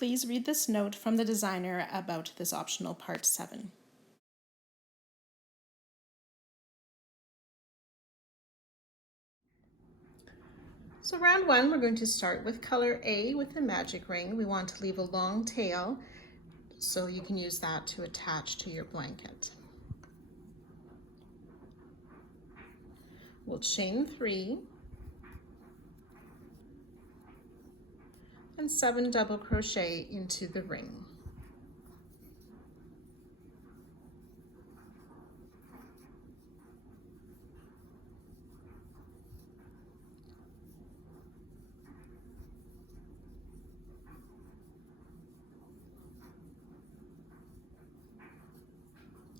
Please read this note from the designer about this optional part 7. So round 1, we're going to start with color A with the magic ring. We want to leave a long tail so you can use that to attach to your blanket. We'll chain 3 and 7 double crochet into the ring.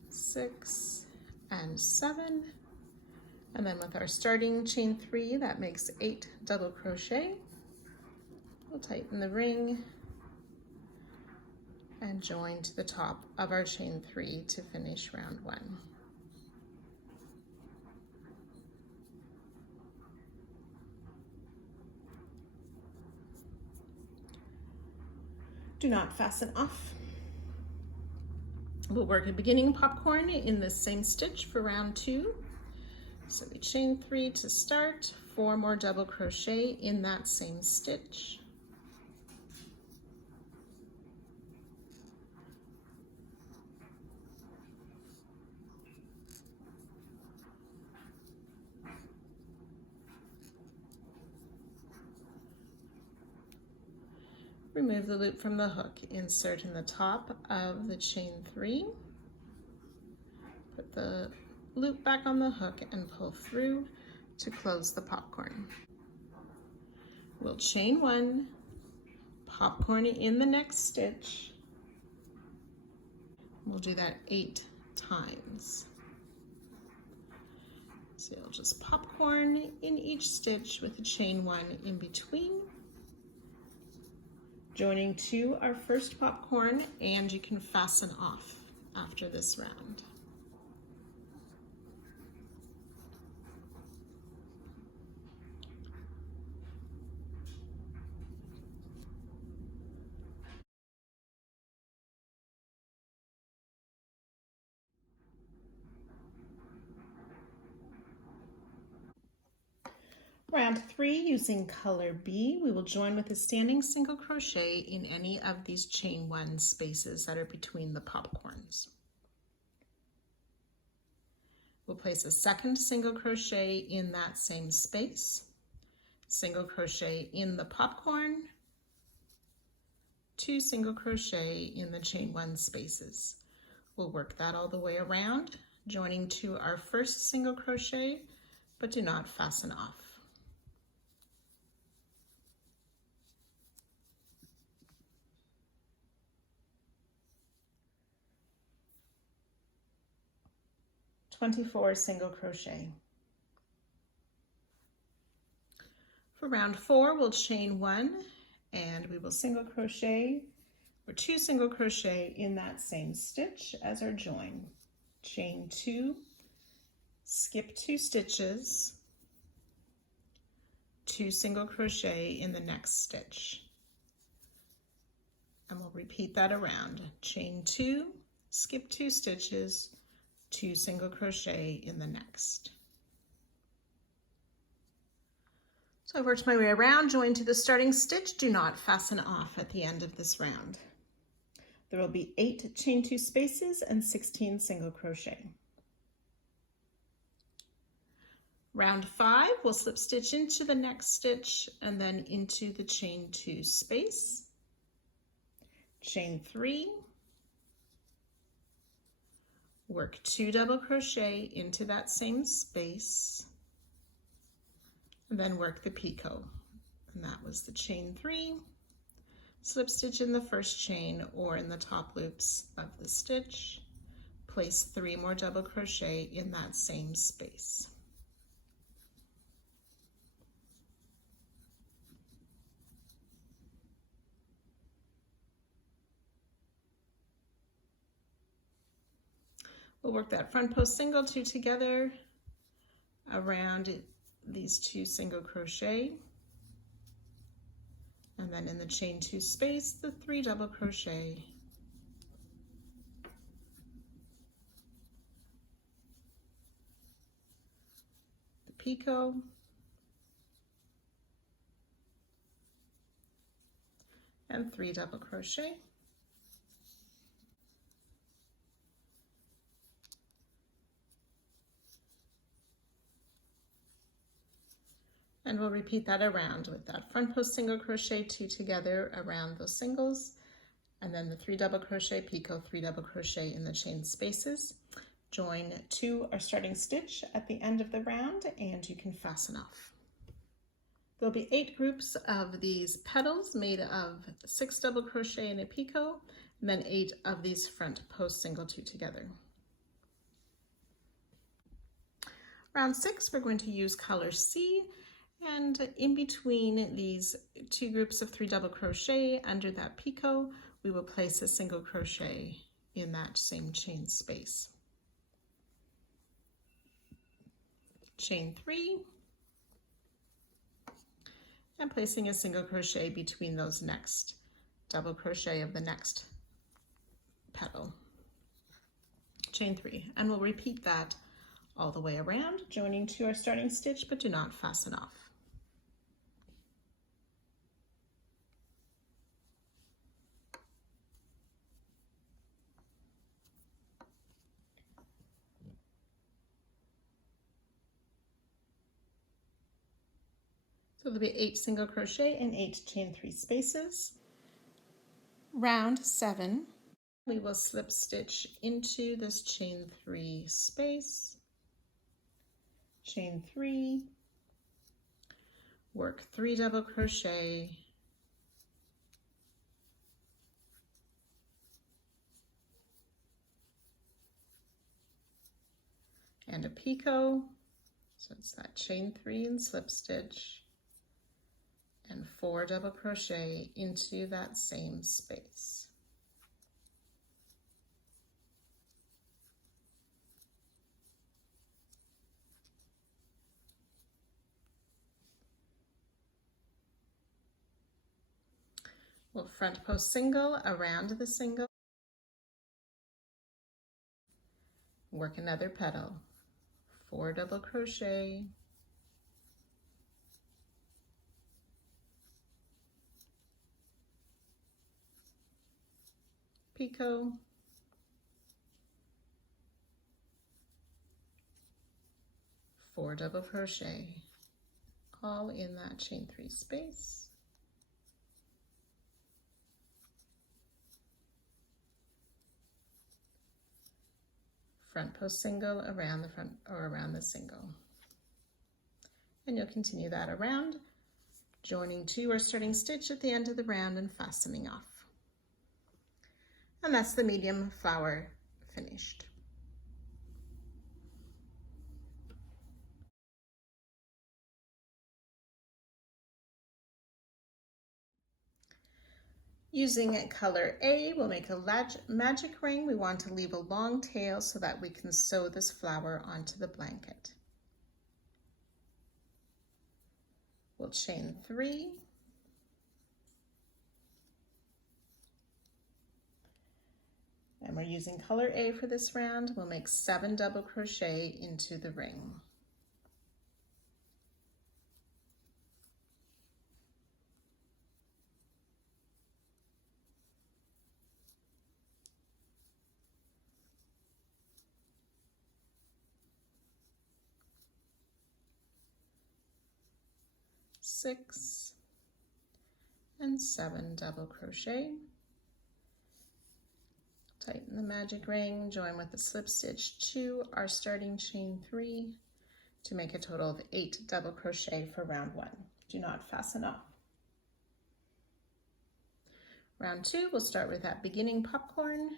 Six and 7, and then with our starting chain 3, that makes 8 double crochet. We'll tighten the ring and join to the top of our chain 3 to finish round 1. Do not fasten off. We'll work a beginning popcorn in this same stitch for round 2. So we chain 3 to start, 4 more double crochet in that same stitch. Remove the loop from the hook, insert in the top of the chain 3, put the loop back on the hook and pull through to close the popcorn. We'll chain 1, popcorn in the next stitch. We'll do that 8 times. So you'll just popcorn in each stitch with a chain 1 in between, joining to our first popcorn, and you can fasten off after this round. Round 3, using color B, we will join with a standing single crochet in any of these chain 1 spaces that are between the popcorns. We'll place a second single crochet in that same space, single crochet in the popcorn, 2 single crochet in the chain 1 spaces. We'll work that all the way around, joining to our first single crochet, but do not fasten off. Single crochet. For round 4, we'll chain 1 and we will single crochet or 2 single crochet in that same stitch as our join. Chain 2, skip 2 stitches, 2 single crochet in the next stitch. And we'll repeat that around. Chain 2, skip 2 stitches, 2 single crochet in the next. So I worked my way around, join to the starting stitch, do not fasten off at the end of this round. There will be 8 chain 2 spaces and 16 single crochet. Round 5, we'll slip stitch into the next stitch and then into the chain 2 space. Chain 3, work 2 double crochet into that same space, and then work the picot. And that was the chain 3, slip stitch in the first chain or in the top loops of the stitch, place 3 more double crochet in that same space. We'll work that front post single 2 together around these 2 single crochet, and and then in the chain 2 space, the 3 double crochet, the picot, and 3 double crochet, and we'll repeat that around with that front post single crochet, 2 together around those singles, and then the 3 double crochet, picot, 3 double crochet in the chain spaces. Join to our starting stitch at the end of the round, and you can fasten off. There'll be 8 groups of these petals made of 6 double crochet and a picot, and then 8 of these front post single 2 together. Round 6, we're going to use color C, and in between these 2 groups of 3 double crochet under that picot, we will place a single crochet in that same chain space. Chain 3, and placing a single crochet between those next double crochet of the next petal. Chain 3, and we'll repeat that all the way around, joining to our starting stitch, but do not fasten off. So there'll be 8 single crochet and 8 chain 3 spaces. Round 7, we will slip stitch into this chain 3 space, chain 3, work 3 double crochet, and a picot, so it's that chain 3 and slip stitch, and 4 double crochet into that same space. We'll front post single around the single, work another petal, 4 double crochet, picot, 4 double crochet, all in that chain 3 space. Front post single around the front or around the single. And you'll continue that around, joining to our starting stitch at the end of the round and fastening off. And that's the medium flower finished. Using color A, we'll make a magic ring. We want to leave a long tail so that we can sew this flower onto the blanket. We'll chain 3, and we're using color A for this round. We'll make 7 double crochet into the ring. Six and 7 double crochet. Tighten the magic ring, join with the slip stitch to our starting chain 3 to make a total of 8 double crochet for round 1. Do not fasten off. Round 2, we'll start with that beginning popcorn.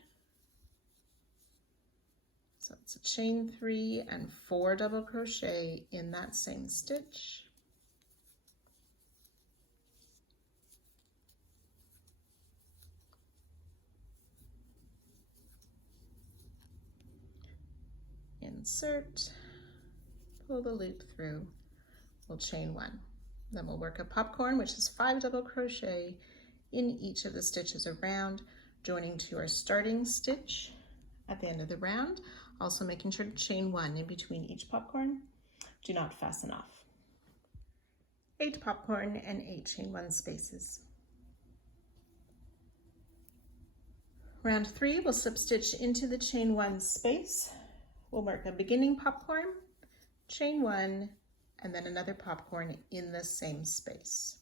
So it's a chain 3 and 4 double crochet in that same stitch. Insert, pull the loop through, we'll chain 1. Then we'll work a popcorn, which is 5 double crochet in each of the stitches around, joining to our starting stitch at the end of the round, also making sure to chain 1 in between each popcorn. Do not fasten off. 8 popcorn and 8 chain 1 spaces. Round 3, we'll slip stitch into the chain 1 space. We'll mark a beginning popcorn, chain 1, and then another popcorn in the same space.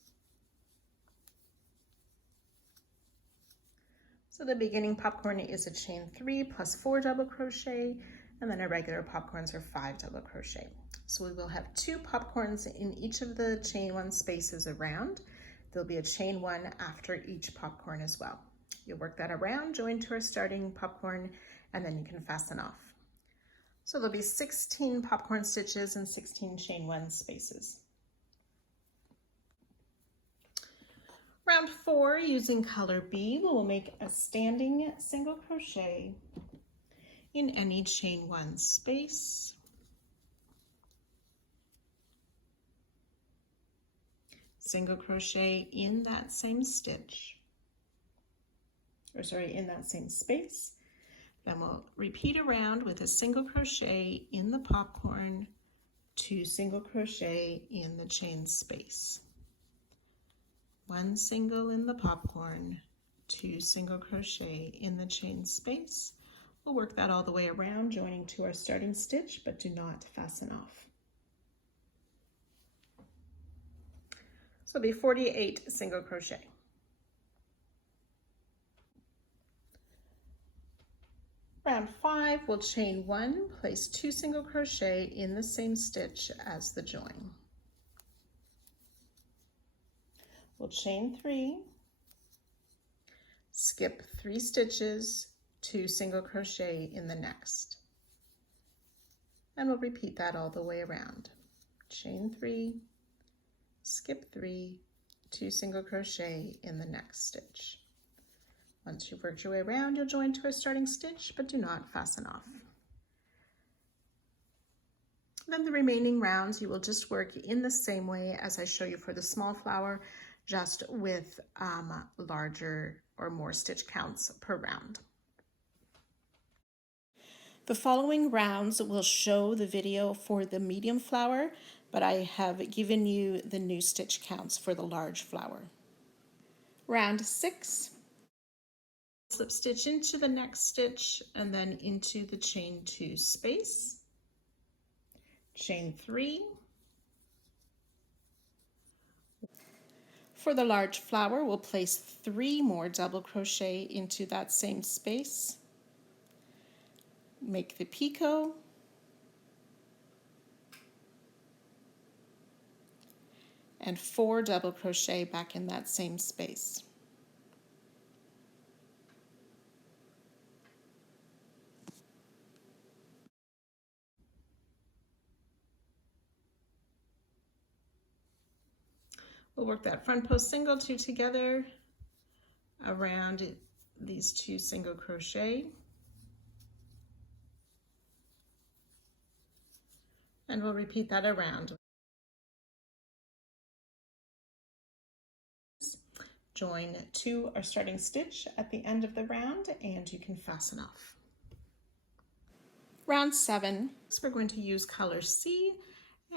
So the beginning popcorn is a chain 3 plus 4 double crochet, and then our regular popcorns are 5 double crochet. So we will have 2 popcorns in each of the chain 1 spaces around. There'll be a chain 1 after each popcorn as well. You'll work that around, join to our starting popcorn, and then you can fasten off. So there'll be 16 popcorn stitches and 16 chain 1 spaces. Round 4, using color B, we will make a standing single crochet in any chain 1 space. Single crochet in that same stitch, in that same space. Then we'll repeat around with a single crochet in the popcorn, 2 single crochet in the chain space. 1 single in the popcorn, 2 single crochet in the chain space. We'll work that all the way around, joining to our starting stitch, but do not fasten off. So it'll be 48 single crochet. Round 5, we'll chain 1, place 2 single crochet in the same stitch as the join. We'll chain 3, skip 3 stitches, 2 single crochet in the next. And we'll repeat that all the way around. Chain 3, skip 3, 2 single crochet in the next stitch. Once you've worked your way around, you'll join to a starting stitch, but do not fasten off. Then the remaining rounds, you will just work in the same way as I show you for the small flower, just with larger or more stitch counts per round. The following rounds will show the video for the medium flower, but I have given you the new stitch counts for the large flower. Round 6. Slip stitch into the next stitch and then into the chain 2 space. Chain 3. For the large flower, we'll place 3 more double crochet into that same space. Make the picot. And 4 double crochet back in that same space. We'll work that front post single 2 together around these 2 single crochet. And we'll repeat that around. Join to our starting stitch at the end of the round and you can fasten off. Round 7, so we're going to use color C,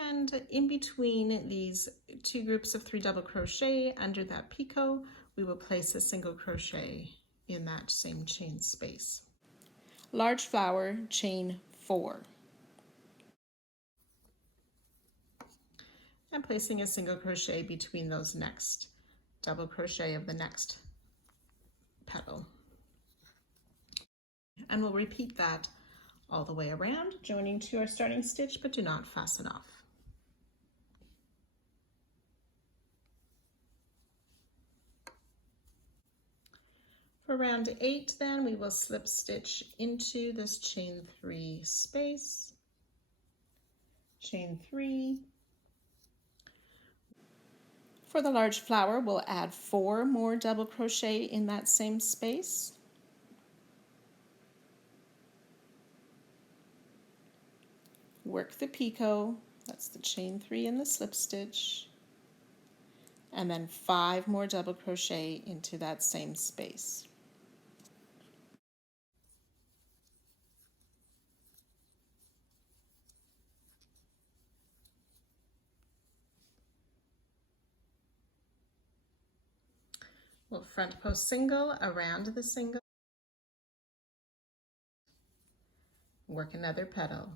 and in between these 2 groups of 3 double crochet under that picot, we will place a single crochet in that same chain space. Large flower, chain 4. And placing a single crochet between those next double crochet of the next petal. And we'll repeat that all the way around, joining to our starting stitch, but do not fasten off. For round 8 then, we will slip stitch into this chain 3 space, chain 3. For the large flower, we'll add 4 more double crochet in that same space. Work the picot, that's the chain 3 and the slip stitch. and then 5 more double crochet into that same space. We'll front post single around the single, work another petal.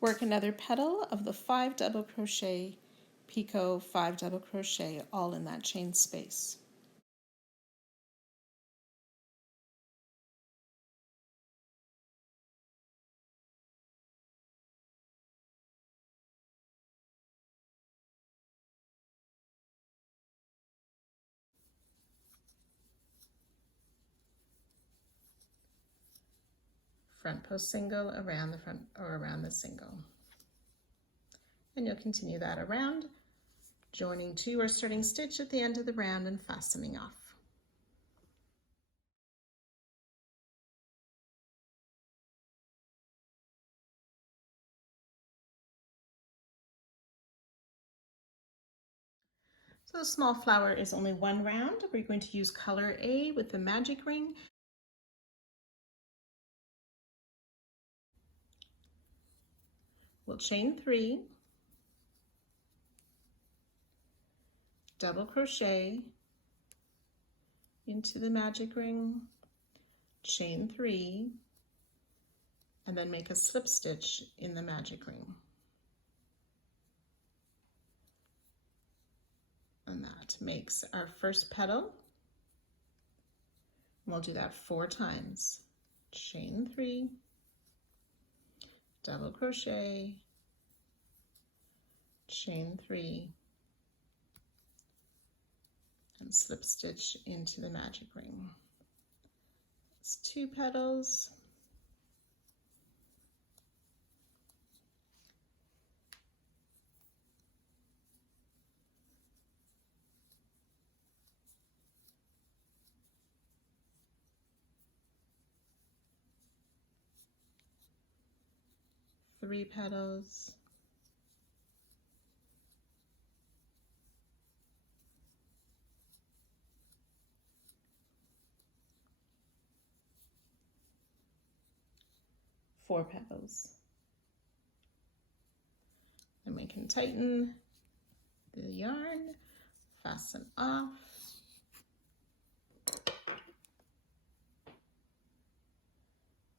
Work another petal of the 5 double crochet, picot, 5 double crochet, all in that chain space. Front post single around the front or around the single. And you'll continue that around, joining to or starting stitch at the end of the round and fastening off. So the small flower is only 1 round. We're going to use color A with the magic ring. We'll chain 3, double crochet into the magic ring, chain 3, and then make a slip stitch in the magic ring. And that makes our first petal. We'll do that 4 times. Chain 3, double crochet, chain 3, and slip stitch into the magic ring. It's 2 petals. Three petals. Four petals. And we can tighten the yarn, fasten off.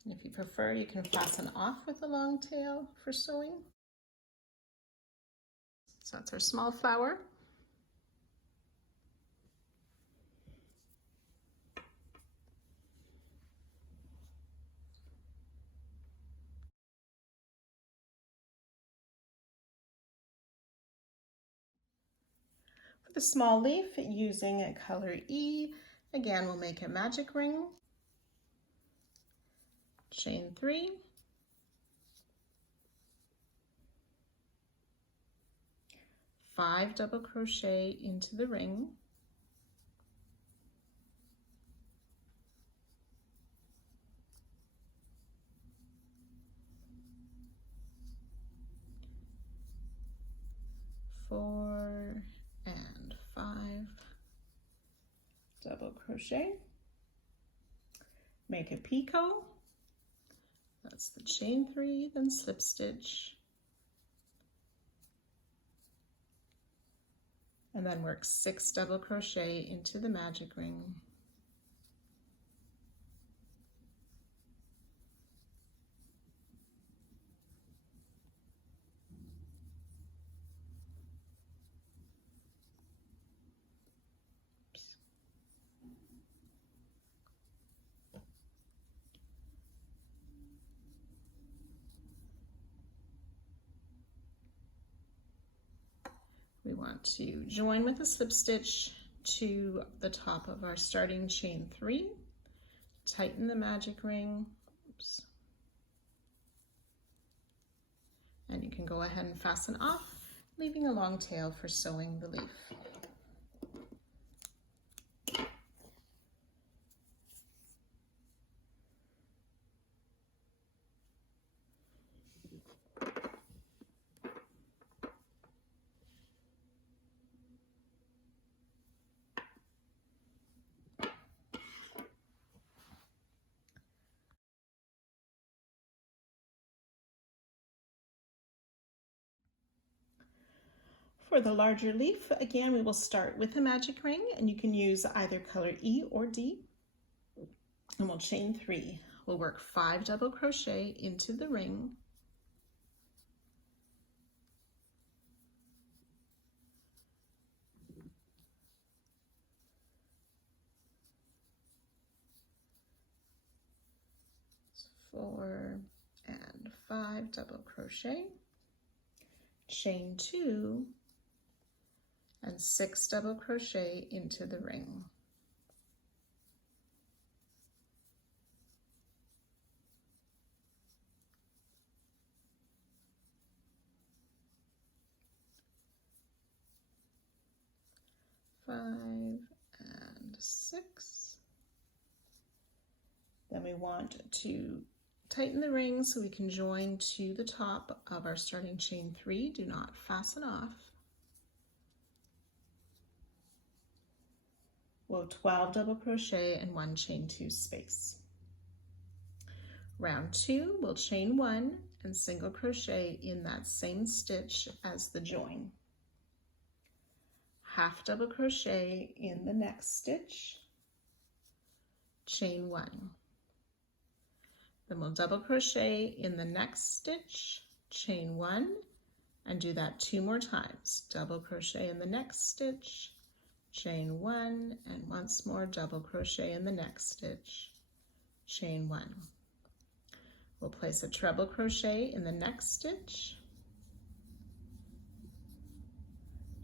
And if you prefer, you can fasten off with a long tail for sewing. So that's our small flower. For the small leaf, using a color E, again, we'll make a magic ring, chain 3, five double crochet into the ring, four and 5 double crochet, make a picot, that's the chain 3, then slip stitch, and then work 6 double crochet into the magic ring. We want to join with a slip stitch to the top of our starting chain 3, tighten the magic ring, oops, and you can go ahead and fasten off, leaving a long tail for sewing the leaf. For the larger leaf, again, we will start with a magic ring, and you can use either color E or D, and we'll chain 3. We'll work 5 double crochet into the ring, so 4 and 5 double crochet, chain 2, and 6 double crochet into the ring. Five and 6. Then we want to tighten the ring so we can join to the top of our starting chain 3. Do not fasten off. We'll 12 double crochet and 1 chain 2 space. Round 2, we'll chain 1 and single crochet in that same stitch as the join. Half double crochet in the next stitch, chain 1. Then we'll double crochet in the next stitch, chain 1, and do that 2 more times. Double crochet in the next stitch, chain 1, and once more double crochet in the next stitch, chain 1. We'll place a treble crochet in the next stitch,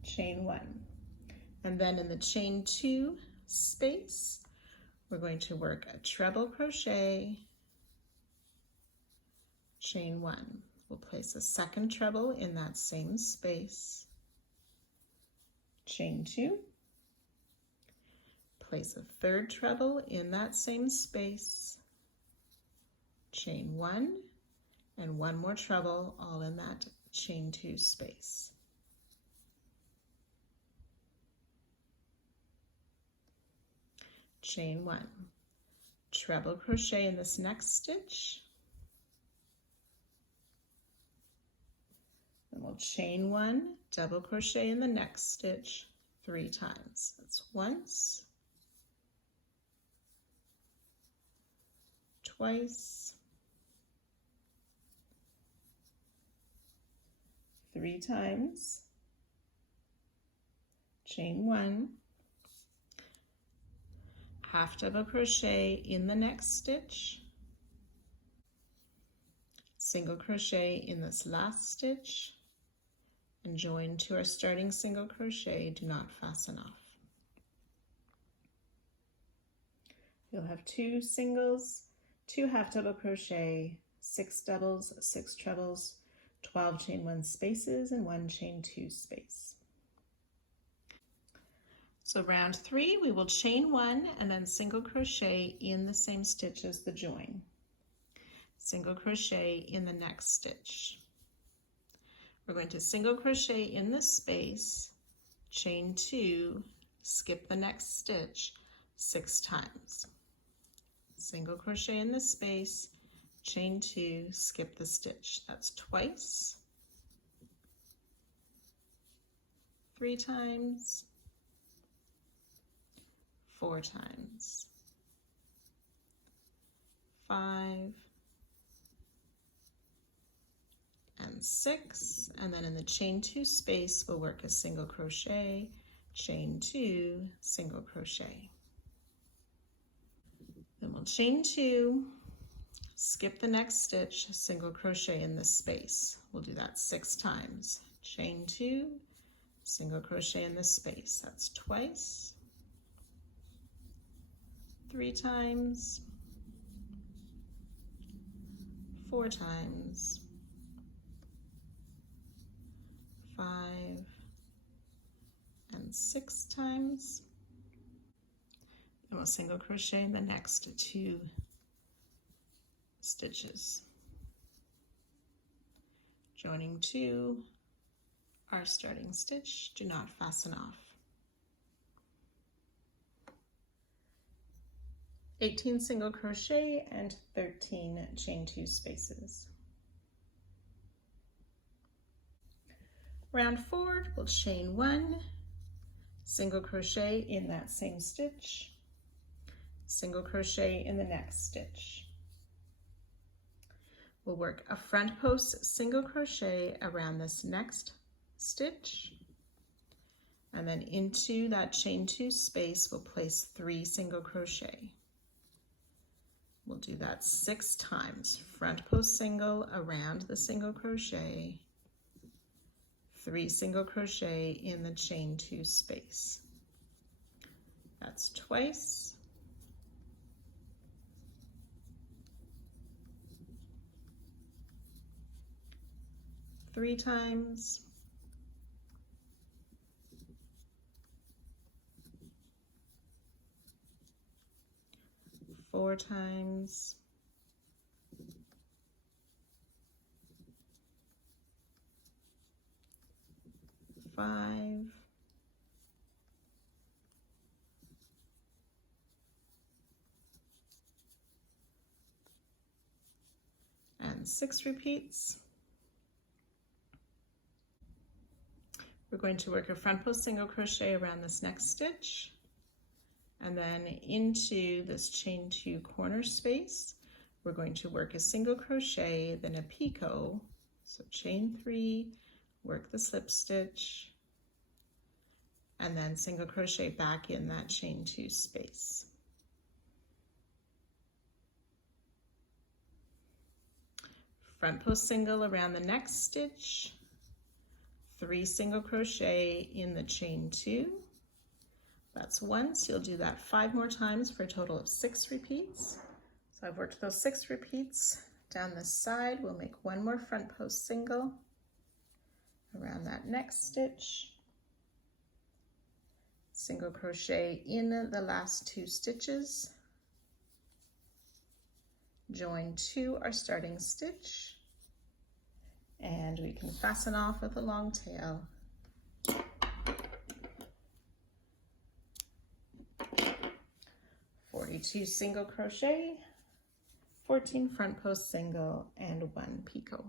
chain 1. And then in the chain 2 space, we're going to work a treble crochet, chain 1. We'll place a second treble in that same space, chain 2. Place a third treble in that same space, chain 1, and 1 more treble all in that chain 2 space. Chain 1, treble crochet in this next stitch, then we'll chain 1, double crochet in the next stitch 3 times. That's once, twice, 3 times, chain 1, half double crochet in the next stitch, single crochet in this last stitch, and join to our starting single crochet. Do not fasten off. You'll have 2 singles, 2 half double crochet, 6 doubles, 6 trebles, 12 chain 1 spaces, and 1 chain 2 space. So round 3, we will chain 1 and then single crochet in the same stitch as the join. Single crochet in the next stitch. We're going to single crochet in this space, chain 2, skip the next stitch 6 times. Single crochet in this space, chain 2, skip the stitch. That's twice, 3 times, 4 times, 5, and 6, and then in the chain 2 space we'll work a single crochet, chain 2, single crochet. Then we'll chain 2, skip the next stitch, single crochet in this space. We'll do that 6 times. Chain 2, single crochet in this space. That's twice, 3 times, 4 times, 5, and 6 times. Then we'll single crochet in the next 2 stitches, joining to our starting stitch. Do not fasten off. 18 single crochet and 13 chain 2 spaces. Round 4, we'll chain 1, single crochet in that same stitch, single crochet in the next stitch. We'll work a front post single crochet around this next stitch, and then into that chain 2 space we'll place 3 single crochet. We'll do that 6 times. Front post single around the single crochet, 3 single crochet in the chain 2 space. That's twice. Three times. 4 times. 5. And 6 repeats. We're going to work a front post single crochet around this next stitch, and then into this chain 2 corner space we're going to work a single crochet, then a picot. So chain 3, work the slip stitch, and then single crochet back in that chain 2 space. Front post single around the next stitch, 3 single crochet in the chain 2. That's 1, so you'll do that 5 more times for a total of 6 repeats. So I've worked those 6 repeats. Down this side, we'll make 1 more front post single around that next stitch, single crochet in the last 2 stitches, join to our starting stitch, and we can fasten off with a long tail. 42 single crochet, 14 front post single, and 1 picot.